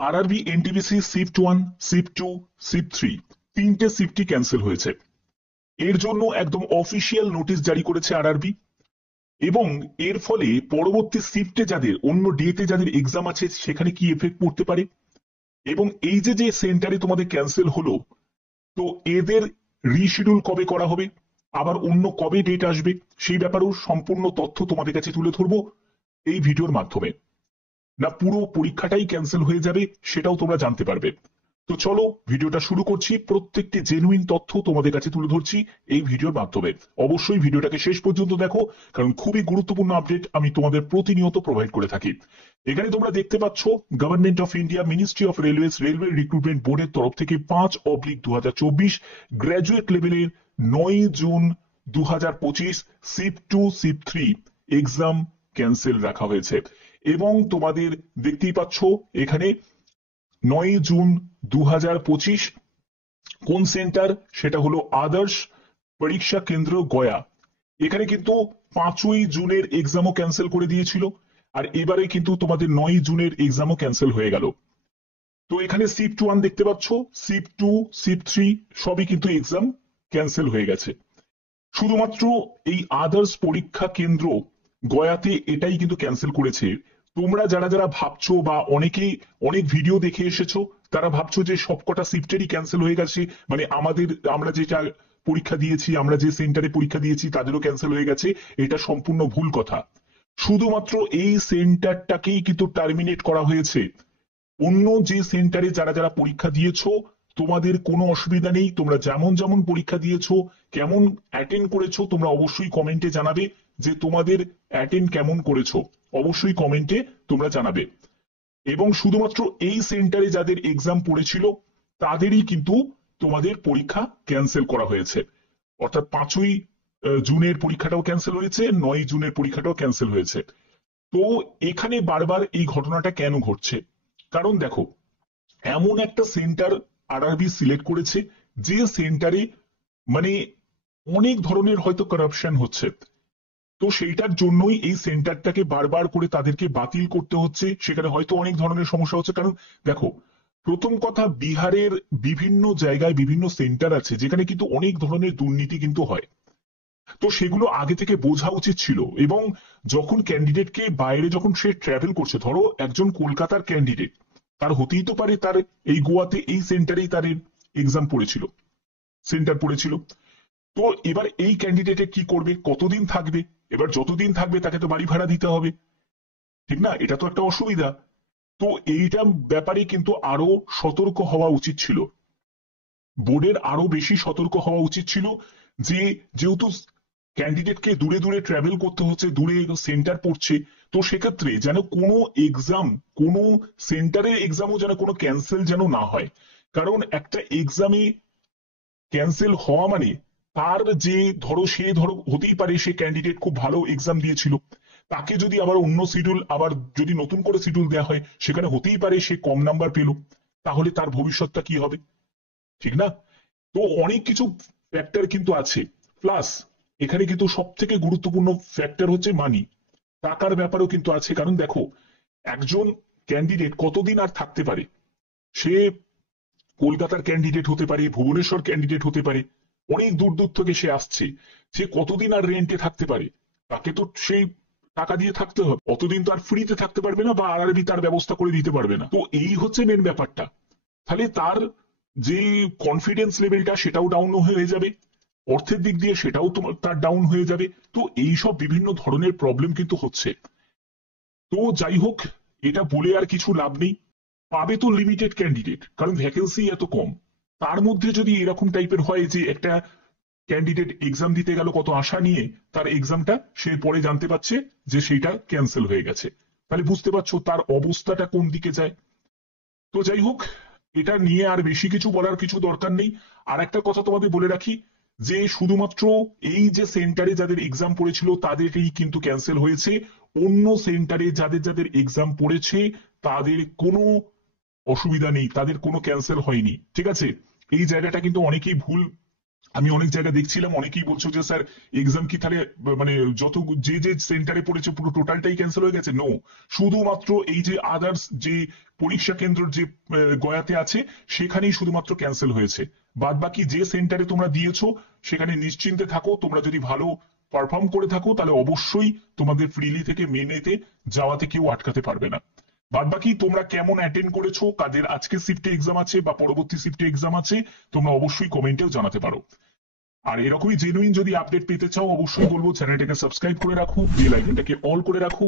RRB NTPC shift 1, shift 2, shift 3 তিনটে শিফটই cancel হয়েছে। এর জন্য একদম অফিসিয়াল নোটিশ জারি করেছে আরআরবি, এবং এর ফলে পরবর্তী শিফটে যাদের অন্য ডেতে যাদের এক্সাম আছে সেখানে কি এফেক্ট পড়তে পারে, এবং এই যে যে সেন্টারে তোমাদের ক্যান্সেল হলো, তো এদের রিশিডিউল কবে করা হবে, আবার অন্য কবে ডেট আসবে, সেই ব্যাপারেও সম্পূর্ণ তথ্য তোমাদের কাছে তুলে ধরবো এই ভিডিওর মাধ্যমে। না পুরো পরীক্ষাটাই ক্যান্সেল হয়ে যাবে সেটাও তোমরা জানতে পারবে। তো চলো ভিডিওটা শুরু করছি, প্রত্যেকটি জেনুইন তথ্য তোমাদের কাছে তুলে ধরছি এই ভিডিওর মাধ্যমে। অবশ্যই ভিডিওটাকে শেষ পর্যন্ত দেখো, কারণ খুবই গুরুত্বপূর্ণ আপডেট আমি তোমাদের প্রতিনিয়ত প্রোভাইড করে থাকি। এখানে তোমরা দেখতে পাচ্ছ government of India ministry of railways railway recruitment বোর্ডের তরফ থেকে 5/2024 গ্র্যাজুয়েট লেভেলের 9 June 2025 shift 2 shift 3 exam cancel রাখা হয়েছে। এবং তোমাদের দেখতেই পাচ্ছ এখানে 9 জুন 2025 কোন সেন্টার, সেটা হলো আদর্শ পরীক্ষা কেন্দ্র গয়া। এখানে কিন্তু 5ই জুনের এক্সামও ক্যান্সেল করে দিয়েছিল, আর এবারে কিন্তু তোমাদের 9 জুনের এক্সামও ক্যান্সেল হয়ে গেল। তো এখানে শিফট 1 দেখতে পাচ্ছ, শিফট 2, শিফট 3 সবই কিন্তু এক্সাম ক্যান্সেল হয়ে গেছে। শুধুমাত্র এই আদার্স পরীক্ষা কেন্দ্র গয়াতে এটাই কিন্তু ক্যান্সেল করেছে। তোমরা যারা যারা ভাবছো বা অনেকেই অনেক ভিডিও দেখে এসেছো, তারা ভাবছো যে সবকটা শিফটেরই ক্যান্সেল হয়ে গেছে, মানে আমরা যেটা পরীক্ষা দিয়েছি, আমরা যে সেন্টারে পরীক্ষা দিয়েছি তাদেরও ক্যান্সেল হয়ে গেছে। এটা সম্পূর্ণ ভুল কথা। শুধুমাত্র এই সেন্টারটাকেই কিন্তু টার্মিনেট করা হয়েছে। অন্য যে সেন্টারে যারা যারা পরীক্ষা দিয়েছো তোমাদের কোনো অসুবিধা নেই, তোমরা যেমন যেমন পরীক্ষা দিয়েছো, কেমন অ্যাটেন্ড করেছো, তোমরা অবশ্যই কমেন্টে জানাবে যে তোমাদের অ্যাটেন্ড কেমন করেছো, অবশ্যই কমেন্টে তোমরা জানাবে। এবং শুধুমাত্র এই সেন্টারে যাদের এক্সাম পড়েছিল তাদেরই কিন্তু তোমাদের পরীক্ষা ক্যান্সেল করা হয়েছে। অর্থাৎ 5ই জুনের পরীক্ষাটাও ক্যান্সেল হয়েছে, 9 জুনের পরীক্ষাটাও ক্যান্সেল হয়েছে। তো এখানে বারবার এই ঘটনাটা কেন ঘটছে? কারণ দেখো, এমন একটা সেন্টার আরআরবি সিলেক্ট করেছে যে সেন্টারে মানে অনেক ধরনের হয়তো কারাপশন হচ্ছে। তো সেইটার জন্যই এই সেন্টারটাকে বারবার করে তাদেরকে বাতিল করতে হচ্ছে। সেখানে হয়তো অনেক ধরনের সমস্যা হচ্ছে। কারণ দেখো, প্রথম কথা, বিহারের বিভিন্ন জায়গায় বিভিন্ন সেন্টার আছে যেখানে কিন্তু অনেক ধরনের দুর্নীতি কিন্তু হয়। তো সেগুলো আগে থেকে বোঝা উচিত ছিল। এবং যখন ক্যান্ডিডেটকে বাইরে যখন সে ট্রাভেল করছে, ধরো একজন কলকাতার ক্যান্ডিডেট, তার হতেই তো পারে তার এই গোয়াতে এই সেন্টারেই তার এক্সাম পড়েছিল, সেন্টার পড়েছিল। তো এবার এই ক্যান্ডিডেটে কি করবে, কতদিন থাকবে? এবার যতদিন থাকবে তাকে তো বাড়ি ভাড়া দিতে হবে, ঠিক না? এটা তো একটা অসুবিধা। তো এইটা ব্যাপারে কিন্তু আরো সতর্ক হওয়া উচিত ছিল, বোর্ডের আরো বেশি সতর্ক হওয়া উচিত ছিল। যে যেহেতু ক্যান্ডিডেটকে দূরে দূরে ট্রাভেল করতে হচ্ছে, দূরে সেন্টার পড়ছে, তো সেক্ষেত্রে যেন কোনো এক্সাম, কোনো সেন্টারের এক্সামও যেন কোনো ক্যান্সেল যেন না হয়। কারণ একটা এক্সামে ক্যান্সেল হওয়া মানে তার যে, ধরো হতেই পারে সে ক্যান্ডিডেট খুব ভালো এক্সাম দিয়েছিল, তাকে যদি আবার অন্য শিডিউল, আবার যদি নতুন করে শিডিউল দেওয়া হয়, সেখানে হতেই পারে সে কম নাম্বার পেল, তাহলে তার ভবিষ্যৎটা কি হবে, ঠিক না? তো অনেক কিছু ফ্যাক্টর কিন্তু আছে। প্লাস এখানে কিন্তু সব থেকে গুরুত্বপূর্ণ ফ্যাক্টর হচ্ছে মানি, টাকার ব্যাপারও কিন্তু আছে। কারণ দেখো, একজন ক্যান্ডিডেট কতদিন আর থাকতে পারে? সে কলকাতার ক্যান্ডিডেট হতে পারে, ভুবনেশ্বর ক্যান্ডিডেট হতে পারে, অনেক দূর দূর থেকে সে আসছে। সে কতদিন আর রেন্টে থাকতে পারে? তাকে তো সেই টাকা দিয়ে থাকতে হবে, অতদিন তো আর ফ্রিতে থাকতে পারবে না, বা আরআরবি তার ব্যবস্থা করে দিতে পারবে না। তো এই হচ্ছে মেন ব্যাপারটা। তাহলে তার যে কনফিডেন্স লেভেলটা সেটাও ডাউন হয়ে যাবে, অর্থের দিক দিয়ে সেটাও তোমার তার ডাউন হয়ে যাবে। তো এই সব বিভিন্ন ধরনের প্রবলেম কিন্তু হচ্ছে। তো যাই হোক, এটা বলে আর কিছু লাভ নেই। পাবে তো লিমিটেড ক্যান্ডিডেট, কারণ ভ্যাকেন্সি এত কম। তার মধ্যে যদি এরকম টাইপের হয় যে একটা ক্যান্ডিডেট এক্সাম দিতে গেল কত আশা নিয়ে, তার এক্সামটা সে পরে জানতে পারছে যে সেইটা ক্যান্সেল হয়ে গেছে, তাহলে বুঝতে পারছো তার অবস্থাটা কোন দিকে যায়। তো যাই হোক, এটা নিয়ে আর বেশি কিছু বলার কিছু দরকার নেই। আর একটা কথা তোমাদের বলে রাখি, যে শুধুমাত্র এই যে সেন্টারে যাদের এক্সাম পড়েছিল তাদেরই কিন্তু ক্যান্সেল হয়েছে। অন্য সেন্টারে যাদের যাদের এক্সাম পড়েছে তাদের কোনো অসুবিধা নেই, তাদের কোনো ক্যান্সেল হয়নি, ঠিক আছে? এই জায়গাটা কিন্তু অনেকেই ভুল আমি অনেক জায়গায় দেখছিলাম অনেকেই বলছো যে স্যার এক্সাম কি তাহলে মানে যত যে যে সেন্টারে পড়েছে পুরো টোটালটাই ক্যান্সেল হয়ে গেছে। নো, শুধুমাত্র এই যে আদার্স যে পরীক্ষা কেন্দ্র যে গয়াতে আছে সেখানেই শুধুমাত্র ক্যান্সেল হয়েছে। বাদ বাকি যে সেন্টারে তোমরা দিয়েছো সেখানে নিশ্চিন্তে থাকো, তোমরা যদি ভালো পারফর্ম করে থাকো তাহলে অবশ্যই তোমাদের ফ্রিলি থেকে মেনেতে যাওয়াতে কেউ আটকাতে পারবে না। বাদ বাকি তোমরা কেমন অ্যাটেন্ড করেছো, কাদের আজকে শিফটে এক্সাম আছে বা পরবর্তী শিফটে এক্সাম আছে, তোমরা অবশ্যই কমেন্টেও জানাতে পারো। আর এরকমই জেনুইন যদি আপডেট পেতে চাও অবশ্যই বলবো চ্যানেলটাকে সাবস্ক্রাইব করে রাখো, বেল আইকনটাকে অল করে রাখো।